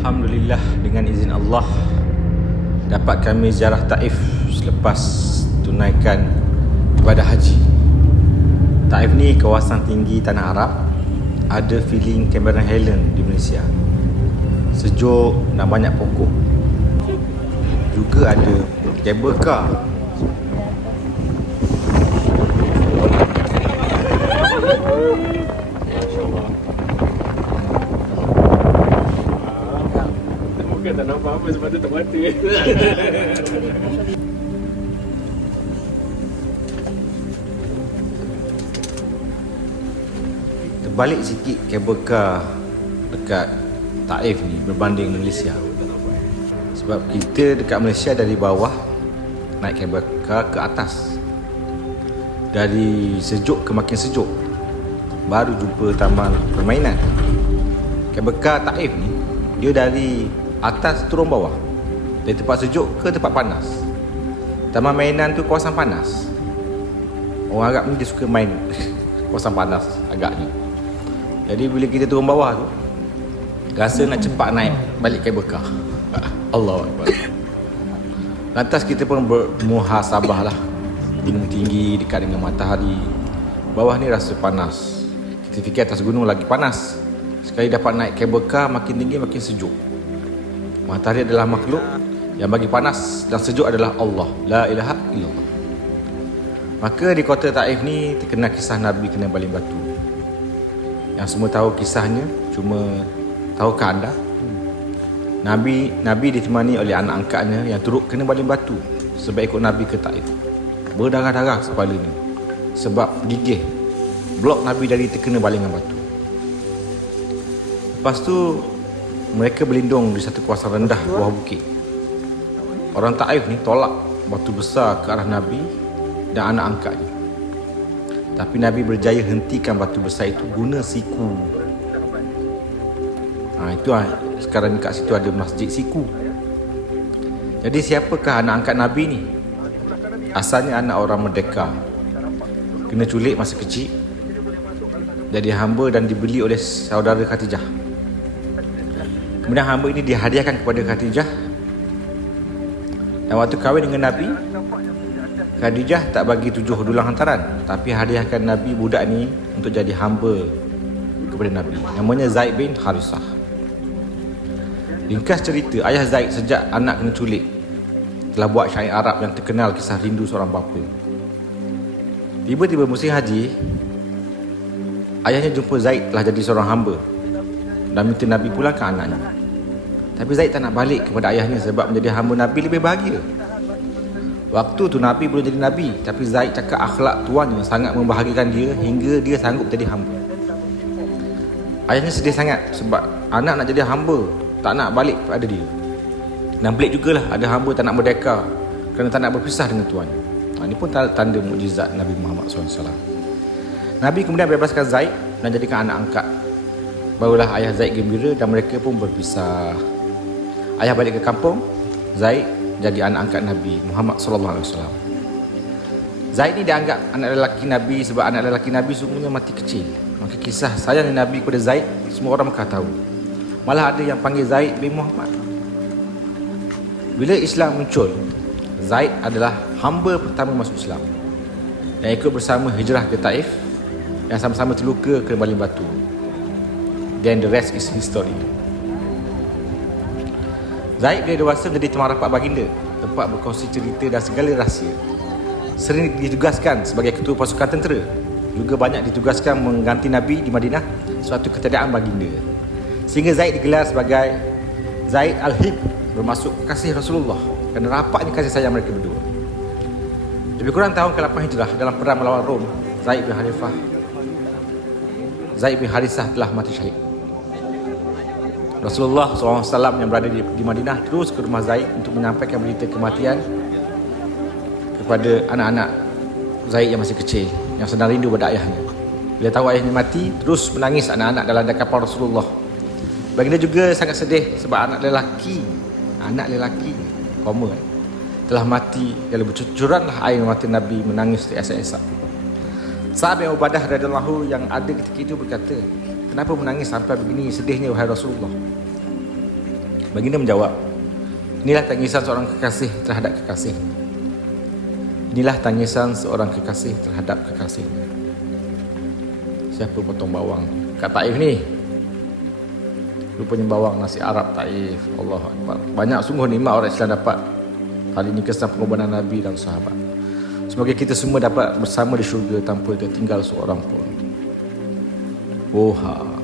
Alhamdulillah, dengan izin Allah dapat kami ziarah Taif selepas tunaikan ibadah haji. Taif ni kawasan tinggi tanah Arab, ada feeling Cameron Highland di Malaysia. Sejuk dan banyak pokok. Juga ada cable car. Bukan tak nampak apa sebab tu tak mata. Terbalik sikit kabel car dekat Taif ni berbanding Malaysia. Sebab kita dekat Malaysia dari bawah naik kabel car ke atas. Dari sejuk ke makin sejuk, baru jumpa taman permainan. Kabel car Taif ni dia dari atas turun bawah, dari tempat sejuk ke tempat panas. Taman mainan tu kawasan panas. Orang Arab ni dia suka main kawasan panas agaknya. Jadi bila kita turun bawah tu, rasa nak cepat naik balik kabel car. Allahu Akbar. Lantas kita pun bermuhasabah lah. Gunung tinggi dekat dengan matahari, bawah ni rasa panas. Kita fikir atas gunung lagi panas. Sekali dapat naik kabel car, makin tinggi makin sejuk. Matahari adalah makhluk, yang bagi panas dan sejuk adalah Allah. La ilaha illallah. Maka di kota Taif ni terkenal kisah Nabi kena baling batu. Yang semua tahu kisahnya, cuma tahukah anda? Nabi ditemani oleh anak angkatnya yang turut kena baling batu sebab ikut Nabi ke Taif. Berdarah-darah kepalanya sebab gigih blok Nabi dari terkena balingan batu. Lepas tu mereka berlindung di satu kawasan rendah bawah bukit. Orang Taif ni tolak batu besar ke arah Nabi dan anak angkatnya. Tapi Nabi berjaya hentikan batu besar itu guna siku. Sekarang kat situ ada masjid siku. Jadi siapakah anak angkat Nabi ni? Asalnya anak orang merdeka, kena culik masa kecil, jadi hamba dan dibeli oleh saudara Khadijah. Kemudian hamba ini dihadiahkan kepada Khadijah. Dan waktu kahwin dengan Nabi, Khadijah tak bagi 7 dulang hantaran, tapi hadiahkan Nabi budak ni untuk jadi hamba kepada Nabi. Namanya Zaid bin Harisah. Ringkas cerita, ayah Zaid sejak anak kena culik telah buat syair Arab yang terkenal kisah rindu seorang bapa. Tiba-tiba musim haji, ayahnya jumpa Zaid telah jadi seorang hamba dan minta Nabi pulangkan anaknya. Tapi Zaid tak nak balik kepada ayahnya sebab menjadi hamba Nabi lebih bahagia. Waktu tu Nabi belum jadi Nabi, tapi Zaid cakap akhlak tuannya sangat membahagiakan dia hingga dia sanggup jadi hamba. Ayahnya sedih sangat sebab anak nak jadi hamba, tak nak balik pada dia. Dan pelik jugalah ada hamba tak nak merdeka kerana tak nak berpisah dengan tuan. Ini pun tanda mukjizat Nabi Muhammad SAW. Nabi kemudian bebaskan Zaid dan jadikan anak angkat. Barulah ayah Zaid gembira dan mereka pun berpisah. Ayah balik ke kampung, Zaid jadi anak angkat Nabi Muhammad SAW. Zaid ni dianggap anak lelaki Nabi sebab anak lelaki Nabi semuanya mati kecil. Maka kisah sayang Nabi kepada Zaid semua orang Mekah tahu. Malah ada yang panggil Zaid bin Muhammad. Bila Islam muncul, Zaid adalah hamba pertama masuk Islam dan ikut bersama hijrah ke Taif yang sama-sama terluka kena baling batu. Then the rest is history. Zaid bila dewasa menjadi teman rapat baginda, tempat berkongsi cerita dan segala rahsia. Sering ditugaskan sebagai ketua pasukan tentera, juga banyak ditugaskan mengganti Nabi di Madinah suatu ketiadaan baginda. Sehingga Zaid digelar sebagai Zaid Al-Hib, bermaksud kekasih Rasulullah, kerana rapatnya kasih sayang mereka berdua. Lebih kurang tahun ke-8 Hijrah, dalam perang melawan Rom, Zaid bin Harisah telah mati syahid. Rasulullah SAW yang berada di Madinah terus ke rumah Zaid untuk menyampaikan berita kematian kepada anak-anak Zaid yang masih kecil, yang sedang rindu pada ayahnya. Bila tahu ayahnya mati, terus menangis anak-anak dalam kapal Rasulullah. Baginda juga sangat sedih sebab anak lelaki telah mati. Lalu bercucuranlah air mata Nabi menangis teresak-esak. Sa'ad bin Ubadah radhiyallahu yang ada ketika itu berkata, "Kenapa menangis sampai begini sedihnya wahai Rasulullah?" Baginda menjawab, inilah tangisan seorang kekasih terhadap kekasih. Inilah tangisan seorang kekasih terhadap kekasihnya. Siapa potong bawang? Kat Taif ni. Rupanya bawang nasi Arab Taif. Allah Akbar. Banyak sungguh nikmat orang Islam dapat. Kali ini kesan pengorbanan Nabi dan sahabat. Semoga kita semua dapat bersama di syurga tanpa tertinggal seorang pun. Oha.